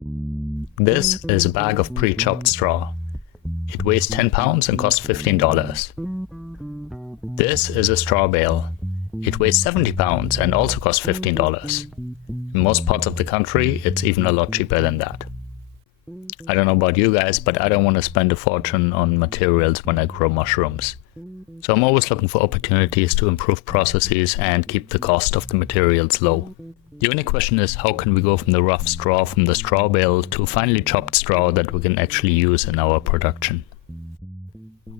This is a bag of pre-chopped straw. It weighs 10 pounds and costs $15. This is a straw bale. It weighs 70 pounds and also costs $15. In most parts of the country, it's even a lot cheaper than that. I don't know about you guys, but I don't want to spend a fortune on materials when I grow mushrooms. So I'm always looking for opportunities to improve processes and keep the cost of the materials low. The only question is, how can we go from the rough straw from the straw bale to finely chopped straw that we can actually use in our production?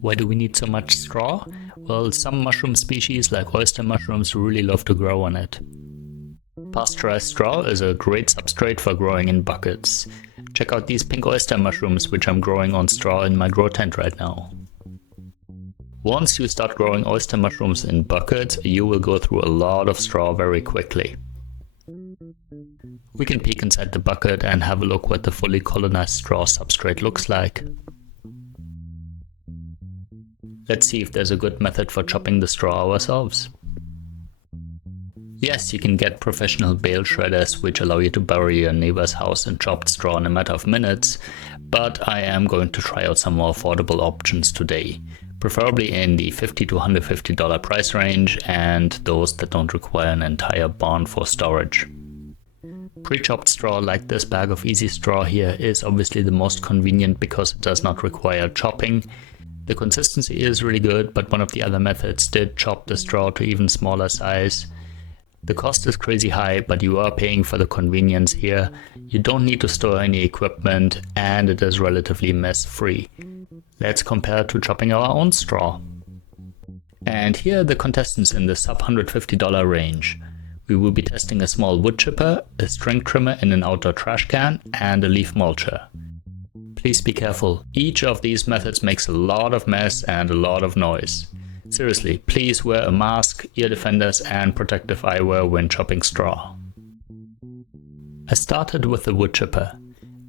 Why do we need so much straw? Well, some mushroom species like oyster mushrooms really love to grow on it. Pasteurized straw is a great substrate for growing in buckets. Check out these pink oyster mushrooms, which I'm growing on straw in my grow tent right now. Once you start growing oyster mushrooms in buckets, you will go through a lot of straw very quickly. We can peek inside the bucket and have a look what the fully colonized straw substrate looks like. Let's see if there's a good method for chopping the straw ourselves. Yes, you can get professional bale shredders which allow you to bury your neighbor's house in chopped straw in a matter of minutes, but I am going to try out some more affordable options today, preferably in the $50 to $150 price range and those that don't require an entire barn for storage. Pre-chopped straw like this bag of easy straw here is obviously the most convenient because it does not require chopping. The consistency is really good, but one of the other methods did chop the straw to even smaller size. The cost is crazy high, but you are paying for the convenience here. You don't need to store any equipment and it is relatively mess-free. Let's compare it to chopping our own straw. And here are the contestants in the sub $150 range. We will be testing a small wood chipper, a string trimmer in an outdoor trash can, and a leaf mulcher. Please be careful. Each of these methods makes a lot of mess and a lot of noise. Seriously, please wear a mask, ear defenders, and protective eyewear when chopping straw. I started with the wood chipper.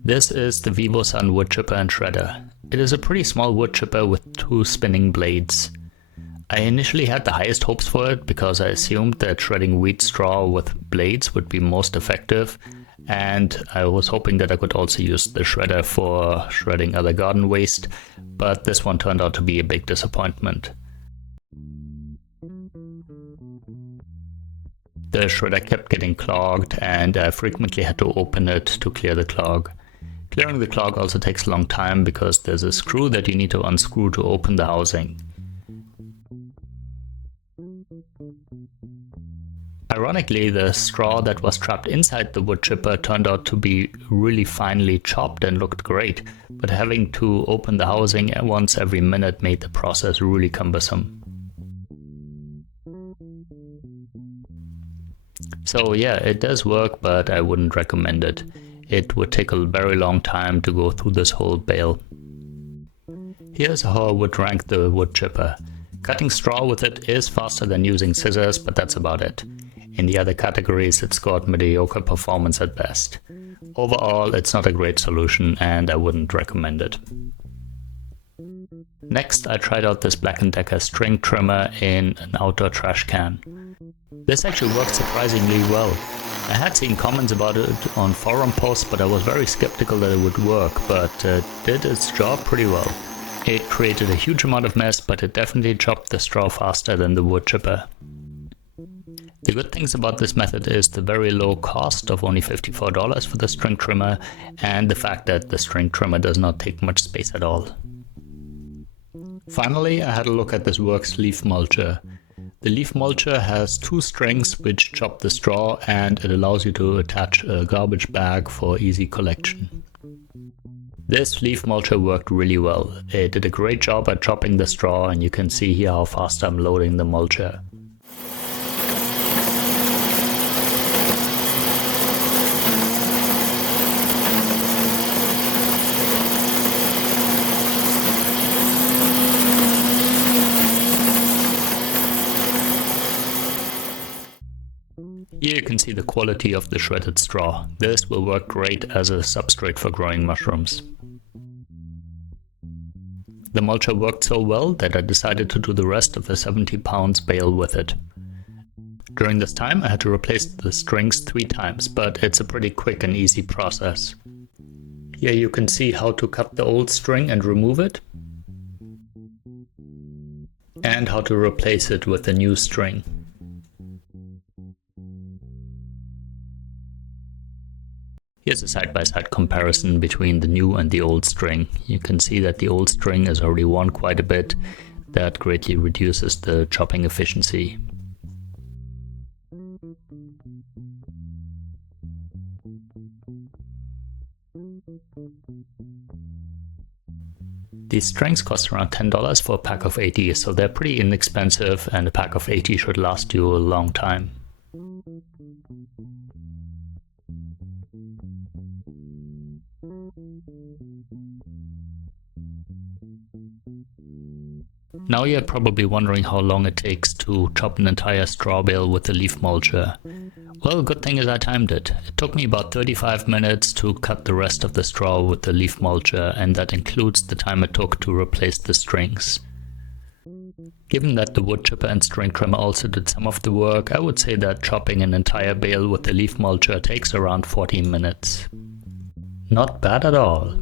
This is the Vivosun wood chipper and shredder. It is a pretty small wood chipper with 2 spinning blades. I initially had the highest hopes for it because I assumed that shredding wheat straw with blades would be most effective, and I was hoping that I could also use the shredder for shredding other garden waste, but this one turned out to be a big disappointment. The shredder kept getting clogged and I frequently had to open it to clear the clog. Clearing the clog also takes a long time because there's a screw that you need to unscrew to open the housing. Ironically, the straw that was trapped inside the wood chipper turned out to be really finely chopped and looked great, but having to open the housing once every minute made the process really cumbersome. So yeah, it does work, but I wouldn't recommend it. It would take a very long time to go through this whole bale. Here's how I would rank the wood chipper. Cutting straw with it is faster than using scissors, but that's about it. In the other categories, it scored mediocre performance at best. Overall, it's not a great solution and I wouldn't recommend it. Next, I tried out this Black & Decker string trimmer in an outdoor trash can. This actually worked surprisingly well. I had seen comments about it on forum posts, but I was very skeptical that it would work, but it did its job pretty well. It created a huge amount of mess, but it definitely chopped the straw faster than the wood chipper. The good things about this method is the very low cost of only $54 for the string trimmer and the fact that the string trimmer does not take much space at all. Finally, I had a look at this Worx leaf mulcher. The leaf mulcher has 2 strings which chop the straw and it allows you to attach a garbage bag for easy collection. This leaf mulcher worked really well. It did a great job at chopping the straw and you can see here how fast I'm loading the mulcher. Here you can see the quality of the shredded straw. This will work great as a substrate for growing mushrooms. The mulcher worked so well that I decided to do the rest of the 70 pounds bale with it. During this time I had to replace the strings 3 times, but it's a pretty quick and easy process. Here you can see how to cut the old string and remove it, and how to replace it with a new string. Here's a side-by-side comparison between the new and the old string. You can see that the old string is already worn quite a bit. That greatly reduces the chopping efficiency. These strings cost around $10 for a pack of 80, so they're pretty inexpensive, and a pack of 80 should last you a long time. Now you're probably wondering how long it takes to chop an entire straw bale with the leaf mulcher. Well, good thing is I timed it. It took me about 35 minutes to cut the rest of the straw with the leaf mulcher, and that includes the time it took to replace the strings. Given that the wood chipper and string trimmer also did some of the work, I would say that chopping an entire bale with the leaf mulcher takes around 14 minutes. Not bad at all.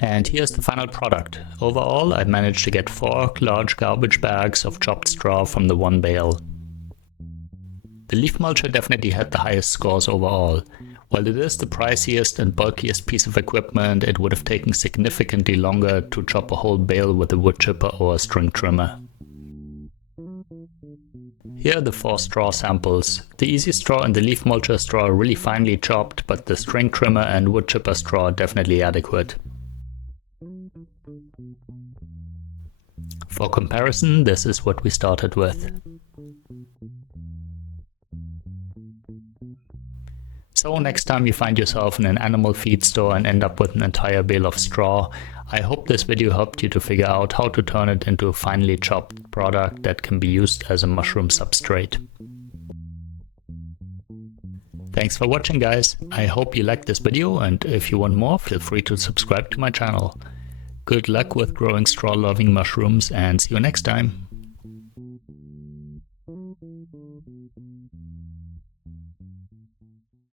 And here's the final product. Overall, I managed to get 4 large garbage bags of chopped straw from the one bale. The leaf mulcher definitely had the highest scores overall. While it is the priciest and bulkiest piece of equipment, it would have taken significantly longer to chop a whole bale with a wood chipper or a string trimmer. Here are the 4 straw samples. The easy straw and the leaf mulcher straw are really finely chopped, but the string trimmer and wood chipper straw are definitely adequate. For comparison, this is what we started with. So next time you find yourself in an animal feed store and end up with an entire bale of straw, I hope this video helped you to figure out how to turn it into a finely chopped product that can be used as a mushroom substrate. Thanks for watching, guys. I hope you liked this video, and if you want more, feel free to subscribe to my channel. Good luck with growing straw-loving mushrooms, and see you next time.